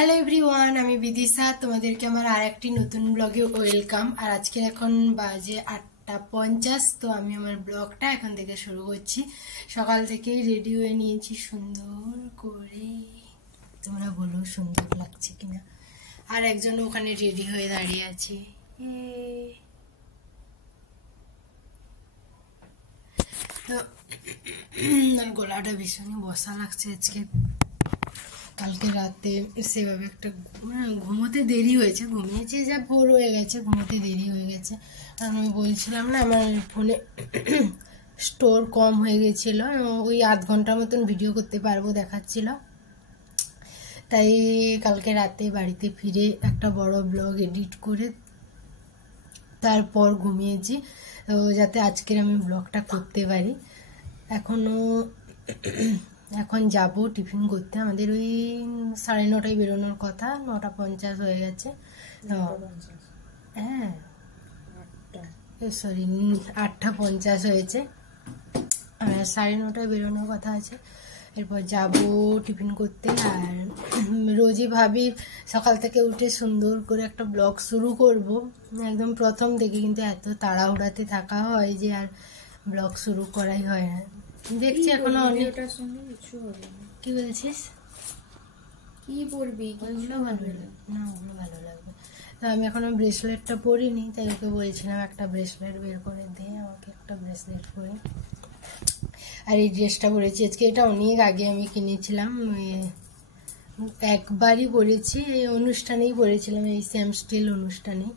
Hello everyone, আমি বিদিশা। তোমাদেরকে আমার আর একটি নতুন ব্লগে ওয়েলকাম। আর আজকে এখন বাজে 8:50। তো আমি আমার ব্লগটা এখন থেকে শুরু করছি। সকাল থেকেই রেডি হয়ে নিয়েছি সুন্দর করে। তোমরা বলো সুন্দর লাগছে কিনা। আর একজন ওখানে রেডি হয়ে দাঁড়িয়ে আছে। তো গলাটা ভীষণই বসা লাগছে আজকে। কালকে রাতে সেভাবে একটা ঘুমোতে দেরি হয়েছে, ঘুমিয়েছে যা ভোর হয়ে গেছে, ঘুমোতে দেরি হয়ে গেছে। কারণ আমি বলছিলাম না আমার ফোনে স্টোর কম হয়ে গেছিলো, ওই 8 ঘন্টার মতন ভিডিও করতে পারবো দেখাচ্ছিল। তাই কালকে রাতে বাড়িতে ফিরে একটা বড় ব্লগ এডিট করে তারপর ঘুমিয়েছি, যাতে আজকের আমি ব্লগটা করতে পারি। এখন যাব টিফিন করতে। আমাদের ওই 9:30 বেরোনোর কথা, 9:50 হয়ে গেছে। হ্যাঁ সরি 8:50 হয়েছে। 9:30 বেরোনোর কথা আছে। এরপর যাব টিফিন করতে। আর রোজই ভাবি সকাল থেকে উঠে সুন্দর করে একটা ব্লগ শুরু করব একদম প্রথম থেকে, কিন্তু এত তাড়াহুড়াতে থাকা হয় যে আর ব্লগ শুরু করাই হয় না। দেখছি এখনো অনেকটার সঙ্গে কিছু হবে না। কি বলছিস? কি পরবি? ওগুলো ভালো লাগবে না, ওগুলো ভালো লাগবে। তো আমি এখনো ব্রেসলেটটা পরিনি, তাই ওকে বলছিলাম একটা ব্রেসলেট বের করে দে, আমাকে একটা ব্রেসলেট পরে। আর এই ড্রেসটা পরেছি আজকে, এটা অনেক আগে আমি কিনেছিলাম, একবারই পরেছি, এই অনুষ্ঠানেই পরেছিলাম, এই স্যাম স্টিল অনুষ্ঠানে।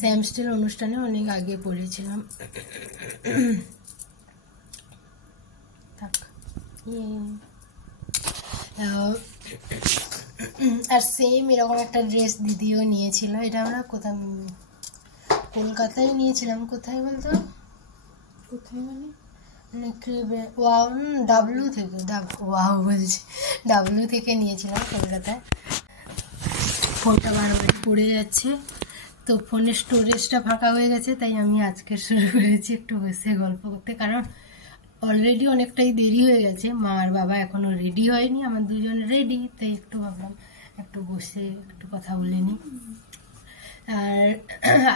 স্যাম স্টিল অনুষ্ঠানে অনেক আগে পড়েছিলাম। আর সেম এরকম একটা ড্রেস দিদিও নিয়েছিল। এটা আমরা কোথায়, কলকাতায় নিয়েছিলাম। কোথায় বলতো? কোথায় মানে ডাব্লু থেকে, ডাব্লু থেকে নিয়েছিলাম কলকাতায়। ফোনটা বারবার পড়ে যাচ্ছে, তো ফোনের স্টোরেজটা ফাঁকা হয়ে গেছে, তাই আমি আজকে শুরু করেছি একটু বসে গল্প করতে। কারণ অলরেডি অনেকটাই দেরি হয়ে গেছে, মা আর বাবা এখনো রেডি হয়নি, আমার দুজন রেডি, তাই একটু ভাবলাম একটু বসে একটু কথা বলে নিই। আর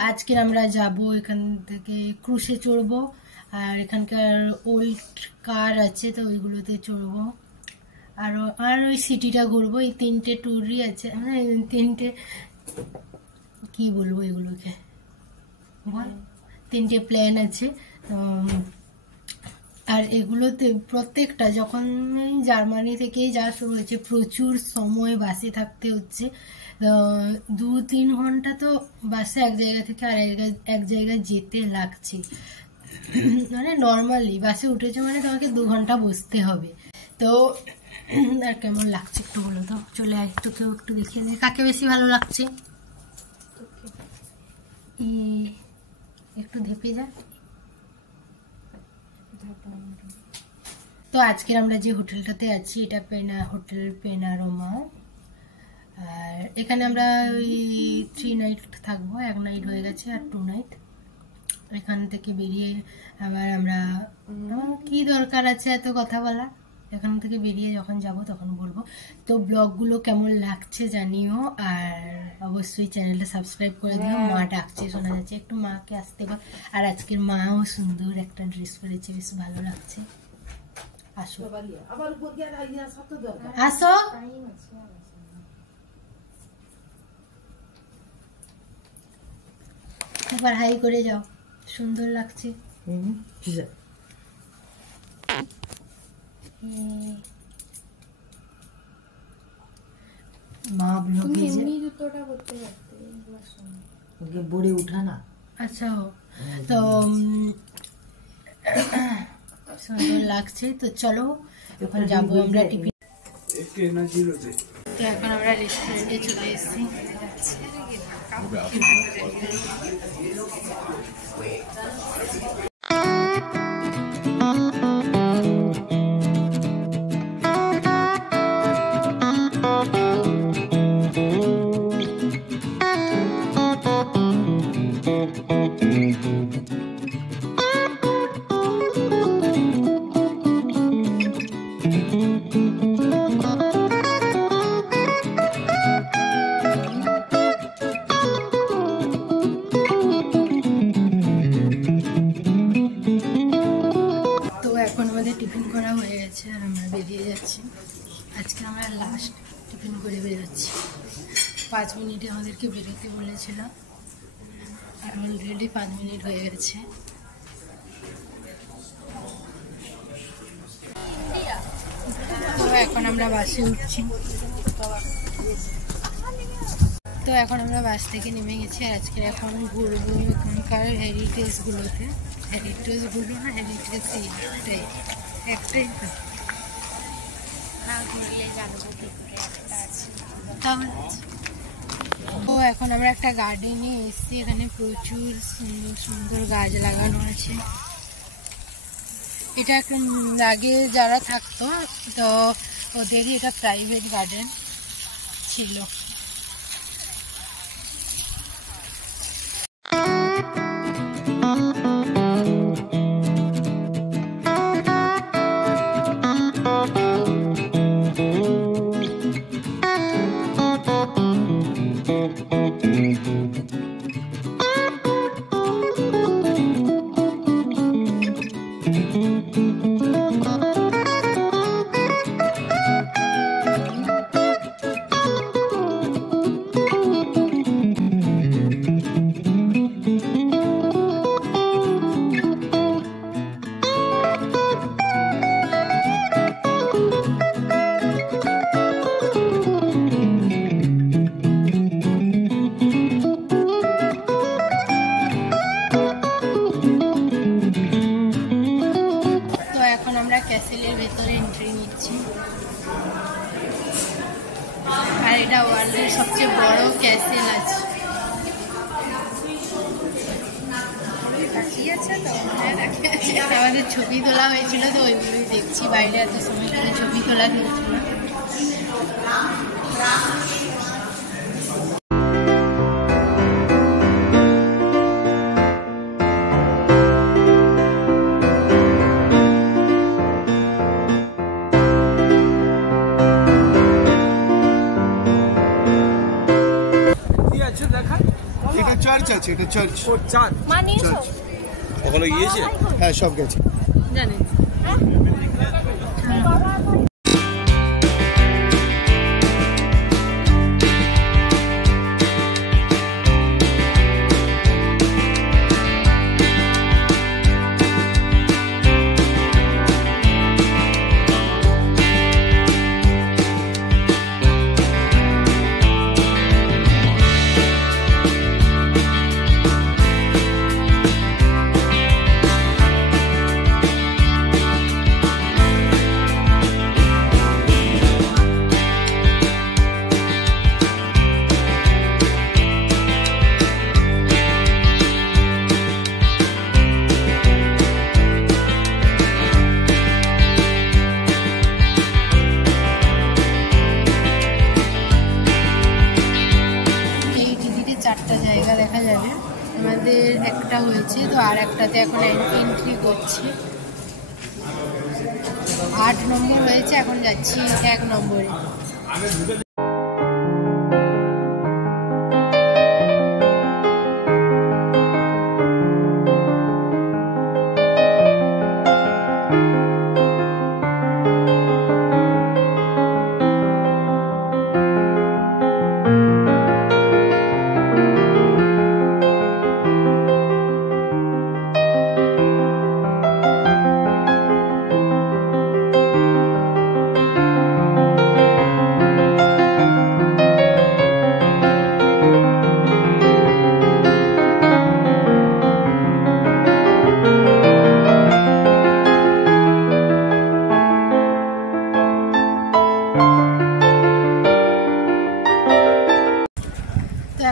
আজকে আমরা যাব এখান থেকে ক্রুশে চড়বো, আর এখানকার ওল্ড কার আছে তো ওইগুলোতে চড়বো, আর ওই সিটিটা ঘুরবো। এই 3টে ট্যুরই আছে, মানে 3টে কি বলবো এগুলোকে, 3টে প্ল্যান আছে। আর এগুলোতে প্রত্যেকটা যখন জার্মানি থেকেই যা শুরু হয়েছে, প্রচুর সময় বাসে থাকতে হচ্ছে। 2-3 ঘন্টা তো বাসে এক জায়গা থেকে আর এক জায়গায় যেতে লাগছে। মানে নর্মালি বাসে উঠেছে মানে তোমাকে 2 ঘন্টা বসতে হবে। তো আর কেমন লাগছে একটু বলো তো। চলে আয়, তোকেও একটু দেখিয়ে দে কাকে বেশি ভালো লাগছে। একটু ধেপে যা। তো আজকে আমরা যে হোটেলটাতে আছি এটা হোটেল পেনারোমা। আর এখানে আমরা ওই 3 নাইট থাকবো, 1 নাইট হয়ে গেছে আর 2 নাইট। এখান থেকে বেরিয়ে আবার আমরা কি দরকার আছে এত কথা বলা, এখান থেকে বেরিয়ে যখন যাব তখন বলবো। তো ব্লগগুলো কেমন লাগছে জানিও, আর অবশ্যই চ্যানেলটা সাবস্ক্রাইব করে দিও। মা ডাকছে, শোনা যাচ্ছে, একটু মাকে আসতে বল। আর আজকের মাও সুন্দর একটা ড্রেস পরেছে, বেশ ভালো লাগছে। আসো আসো, একবার হাই করে যাও, সুন্দর লাগছে। মা ব্লগে জুতোটা করতে পারতে বড়ে উঠা না। আচ্ছা, তো সুন্দর লাগছে। তো চলো এখন যাবো আমরা টিফিন। তো এখন আমরা রেস্টুরেন্টে চলে এসেছি। 5 মিনিটে আমাদেরকে বেরোতে বলেছিল, আর অলরেডি 5 মিনিট হয়ে গেছে। তো এখন আমরা বাসে উঠছি। তো এখন আমরা বাস থেকে নেমে গেছি, আর আজকে এখন ঘুরবো এখানকার হেরিটেজগুলোতে। হেরিটেজগুলো না, হেরিটেজ একটাই তো না, ঘুরলে জানবো কি করে একটা আছে তাহলে। তো এখন আমরা একটা গার্ডেনে এসেছি, এখানে প্রচুর সুন্দর সুন্দর গাছ লাগানো আছে। এটা একটা আগে যারা থাকতো তো ওদেরই এটা প্রাইভেট গার্ডেন ছিল। ক্যাসেলের ভেতরে এন্ট্রি নিচ্ছি, আর এটা ওয়ার্ল্ডের সবচেয়ে বড় ক্যাসেল আছে। আমাদের ছবি তোলা হয়েছিল, তো ওইগুলোই দেখছি। বাইরে এত সময় ধরে ছবি তোলা হয়েছিল। এটা চার্চ আছে, এটা চার্চ। ও চার্চ মানিয়েছো? ওখানে গিয়েছে? হ্যাঁ, সব গেছে। জানেন দেখা যাবে। আমাদের একটা হয়েছে, তো আর একটাতে এখন এন্ট্রি করছি। 8 নম্বর হয়েছে, এখন যাচ্ছি 1 নম্বরে।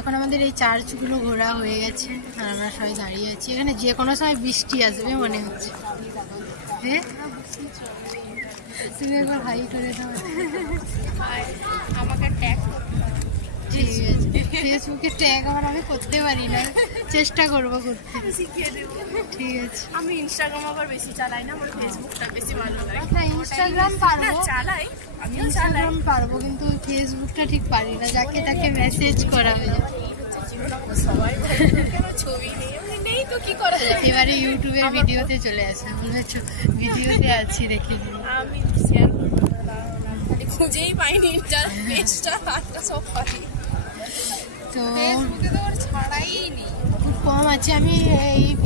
এখন আমাদের এই চার্চগুলো ঘোরা হয়ে গেছে, আর আমরা সবাই দাঁড়িয়ে আছি। এখানে যে কোনো সময় বৃষ্টি আসবে মনে হচ্ছে। হ্যাঁ, তুমি একবার হাই করে দাও। আমাকে ট্যাগ ঠিক আছে, ফেসবুকে ট্যাগ আমার আমি করতে পারি না, চেষ্টা করবো করতে, শিখিয়ে দেবো। ঠিক আছে। আমি ইনস্টাগ্রাম আবার বেশি চালাই না, আমার ফেসবুকটা বেশি ভালো লাগে। না, ইনস্টাগ্রাম পারবো, চালাই, আমিও চালাই, ইনস্টাগ্রাম পারবো, কিন্তু ফেসবুকটা ঠিক পারি না। যাকে তাকে মেসেজ করা হয়ে যায়। সবাই ছবি নেই তো কি করা যায়। এবারে ইউটিউবের ভিডিওতে চলে আসে, ভিডিওতে আছি, দেখে আমি শেয়ার করবো না, খুঁজেই পাইনি যার পেজটা হাতটা সব পাই। তো ফেসবুকে তো ওর ছাড়াই নেই, খুব কম আছে। আমি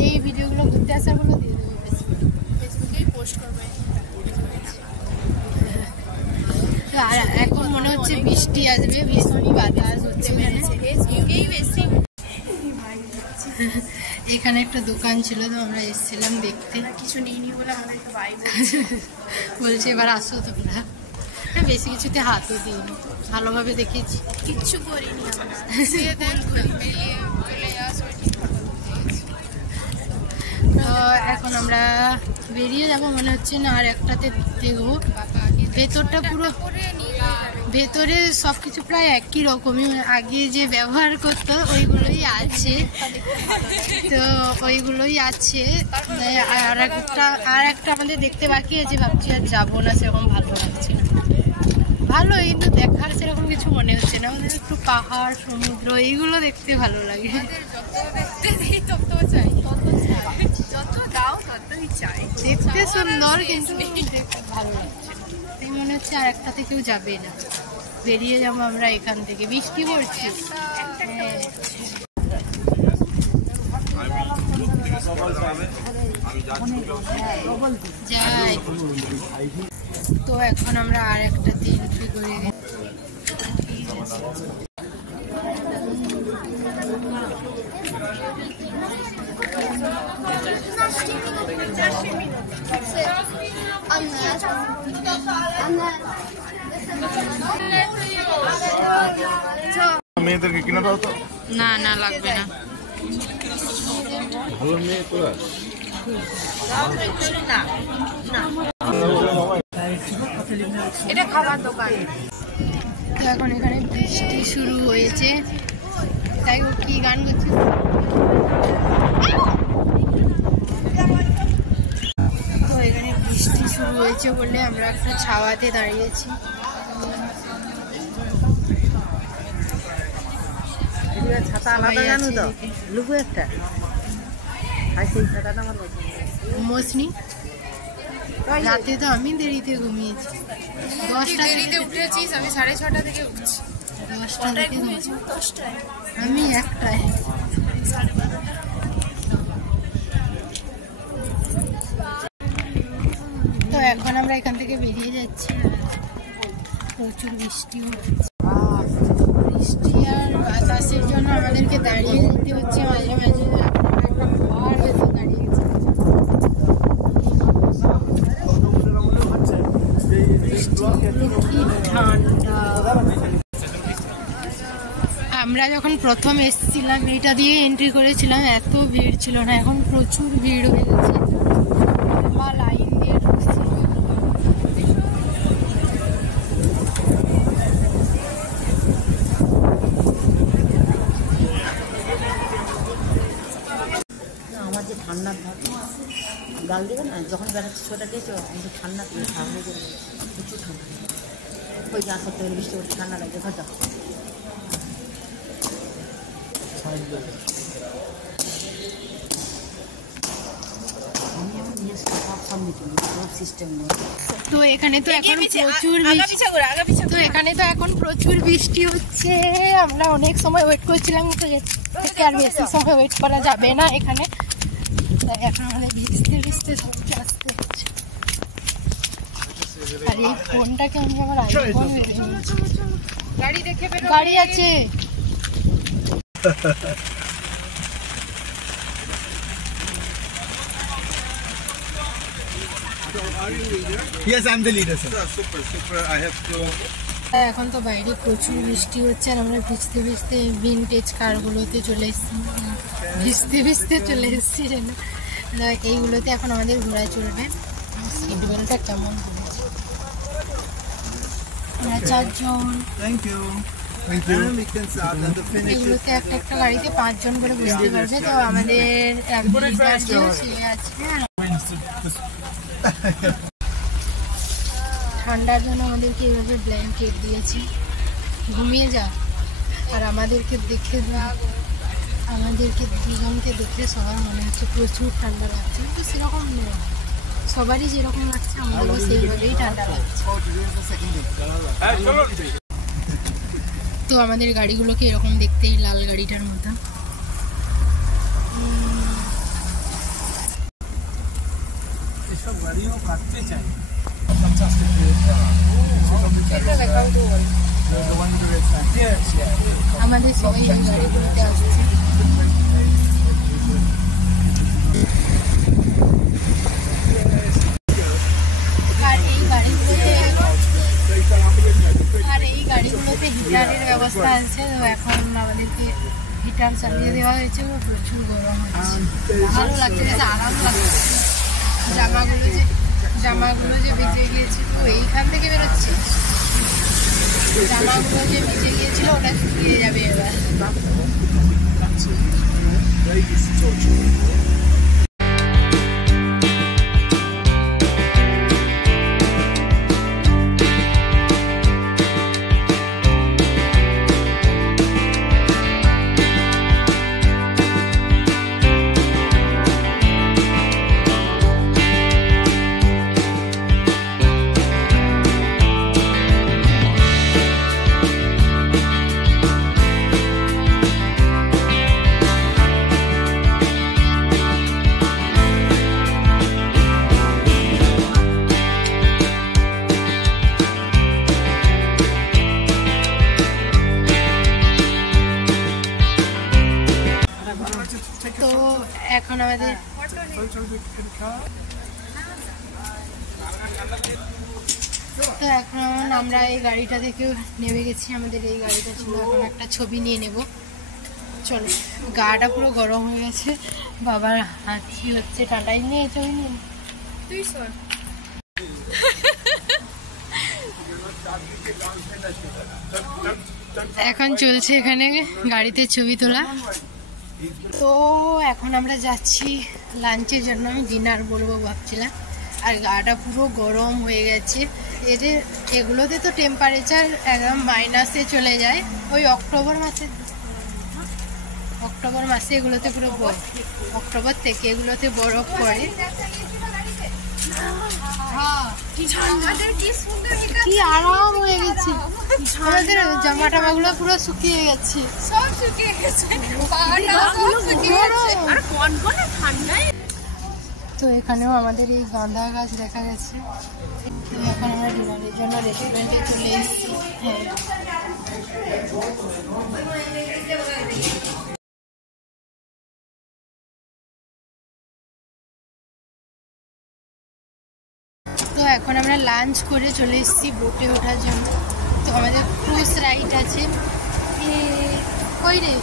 এই ভিডিওগুলো ঘুরতে আসারগুলো দিয়ে দেবো ফেসবুকেই পোস্ট করবে। তো আর এখন মনে হচ্ছে বৃষ্টি আসবে, ভীষণই বাতাস হচ্ছে এখানে। ফেসবুকেই বেশি। এখানে একটা দোকান ছিল, তো আমরা এসেছিলাম দেখতে। কিছু নিইনি বলে আমাদেরকে বাই বলছে এবার আসো তোমরা। বেশি কিছুতে হাতও দিইনি, ভালোভাবে দেখেছি, কিচ্ছু করিনি আমরা। সে দেখ বেরিয়ে চলে যাওয়া তো এখন আমরা বেরিয়ে যাবো মনে হচ্ছে না, আর একটাতে দেখবো। ভেতরটা পুরো ভেতরে সবকিছু প্রায় একই রকমই, আগে যে ব্যবহার করতো ওইগুলোই আছে, তো ওইগুলোই আছে। আর একটা আমাদের দেখতে বাকি আছে, ভাবছি আর যাবো না, সেরকম ভালো লাগছে না। ভালো, কিন্তু দেখার সেরকম কিছু মনে হচ্ছে না। আমাদের একটু পাহাড় সমুদ্র এইগুলো দেখতে ভালো লাগে। দেখতে সুন্দর, কিন্তু ভালো লাগছে না। তাই মনে হচ্ছে আর একটা থেকেও যাবে না, বেরিয়ে যাবো আমরা এখান থেকে। বৃষ্টি পড়ছে, যাই। তো এখন আমরা আর একটাতে এন্ট্রি করে মেয়েদেরকে কিনে দাও তো। না না লাগবে না। ভালো মেয়ে তোরা। এটা খাবার দোকান। তো এখন এখানে বৃষ্টি শুরু হয়েছে, তাই ও কি গান করছে। তো এখানে বৃষ্টি শুরু হয়েছে বলে আমরা একটা ছাওয়াতে দাঁড়িয়েছি। ছাতা আলাদা জানো তো, লুকু একটা আর সেই ছাতাটা আমার ঘুমোসনি রাতে? তো আমি দেরিতে ঘুমিয়েছি, 10টা দেরিতে উঠেছিস, আমি 6:30 থেকে উঠছি। 10টা থেকে ঘুমিয়েছি, 10টায় আমি 1টায়। তো এখন আমরা এখান থেকে বেরিয়ে যাচ্ছি, প্রচুর বৃষ্টি হচ্ছে। বৃষ্টি আর বাতাসের জন্য আমাদেরকে দাঁড়িয়ে যেতে হচ্ছে মাঝে মাঝে। আর হয়তো দাঁড়িয়ে ঠান্ডা। আমরা যখন প্রথম এসেছিলাম এটা দিয়ে এন্ট্রি করেছিলাম, এত ভিড় ছিল না, এখন প্রচুর ভিড় হয়ে গেছে, লম্বা লাইন দিয়ে ঢুকছি। আমার যে ঠান্ডার ভাব গাল দেবে না, যখন বেড়াচ্ছি সোয়েটার দিয়েছো, কিন্তু ঠান্ডা ঠান্ডা প্রচুর ঠান্ডা। ওই যা সত্যি বৃষ্টি হচ্ছে, ঠান্ডা লাগছে ঘর যাও। তো এখানে তো এখন প্রচুর বৃষ্টি হচ্ছে। আমরা অনেক সময় ওয়েট করছিলাম, থেকে আর বেশি সময় ওয়েট করা যাবে না এখানে। এখন আমাদের ভিজতে ভিজতে সবকে আসতে হচ্ছে। আর এই ফোনটাকে আমি আমার আইফোন, গাড়ি দেখে বেরো, গাড়ি আছে। Yes, I'm the leader, sir. Super. I have to. এখন তো বাইরে প্রচুর বৃষ্টি হচ্ছে, আর আমরা ভিজতে ভিজতে ভিনটেজ কারগুলোতে চলে এসেছি যেন। এইগুলোতে এখন আমাদের ঘোরা চলবে। সিট বেল্টটা কেমন হয়েছে, আমরা 4 জন। Thank you. And we can start and the finish. এগুলোতে একটা গাড়িতে 5 জন করে বসতে পারবে। তো আমাদের ঠান্ডার জন্য আমাদেরকে এইভাবে ব্ল্যাঙ্কেট দিয়েছি, ঘুমিয়ে যা। আর আমাদেরকে দুজনকে দেখে সবার মনে হচ্ছে প্রচুর ঠান্ডা লাগছে, কিন্তু সেরকম নেই, সবারই যেরকম লাগছে আমাদেরও সেইভাবেই ঠান্ডা লাগছে। তো আমাদের গাড়িগুলোকে এরকম দেখতেই, লাল গাড়িটার মতন। এসব গাড়িও কাটতে চাই। আমাদের সবাই এই গাড়িগুলোতে আসছে। আর এই গাড়িগুলোতে হিটারের ব্যবস্থা আছে। তো এখন আমাদেরকে হিটার চালিয়ে দেওয়া হয়েছে। প্রচুর গরম হচ্ছে, ভালো লাগছে, বেশ আরাম লাগছে। জামাগুলো যে ভিজে গিয়েছিল, এইখান থেকে বেরোচ্ছে, জামাগুলো যে ভিজে গিয়েছিল ওটা শুকিয়ে যাবে এবার। তো এখন আমাদের আমরা এই গাড়িটা থেকেও নেমে গেছি। আমাদের এই গাড়িটা ছিল, এখন একটা ছবি নিয়ে নেব। চলো, গাটা পুরো গরম হয়ে গেছে, বাবার হাঁচি হচ্ছে, টাটাই নিয়ে ছবি নিয়ে তুই সর। এখন চলছে এখানে গাড়িতে ছবি তোলা। তো এখন আমরা যাচ্ছি লাঞ্চের জন্য। আমি ডিনার বলবো ভাবছিলাম, আর গাটা পুরো গরম হয়ে গেছে। এগুলোতে তো টেম্পারেচার একদম মাইনাসে চলে যায়। ওই অক্টোবর মাসে এগুলোতে পুরো অক্টোবর থেকে এগুলোতে বরফ পড়ে। কি আরাম হয়ে গেছে, আমাদের জামা টামাগুলো পুরো শুকিয়ে গেছে, সব শুকিয়ে গেছে। তো এখানেও আমাদের এই গাঁদা গাছ দেখা গেছে। তো এখন আমরা ডিনারের জন্য রেস্টুরেন্টে চলে এসেছি। তো এখন আমরা লাঞ্চ করে চলে এসেছি বোটে ওঠার জন্য। তো আমাদের ক্রুজ রাইড আছে। কই রে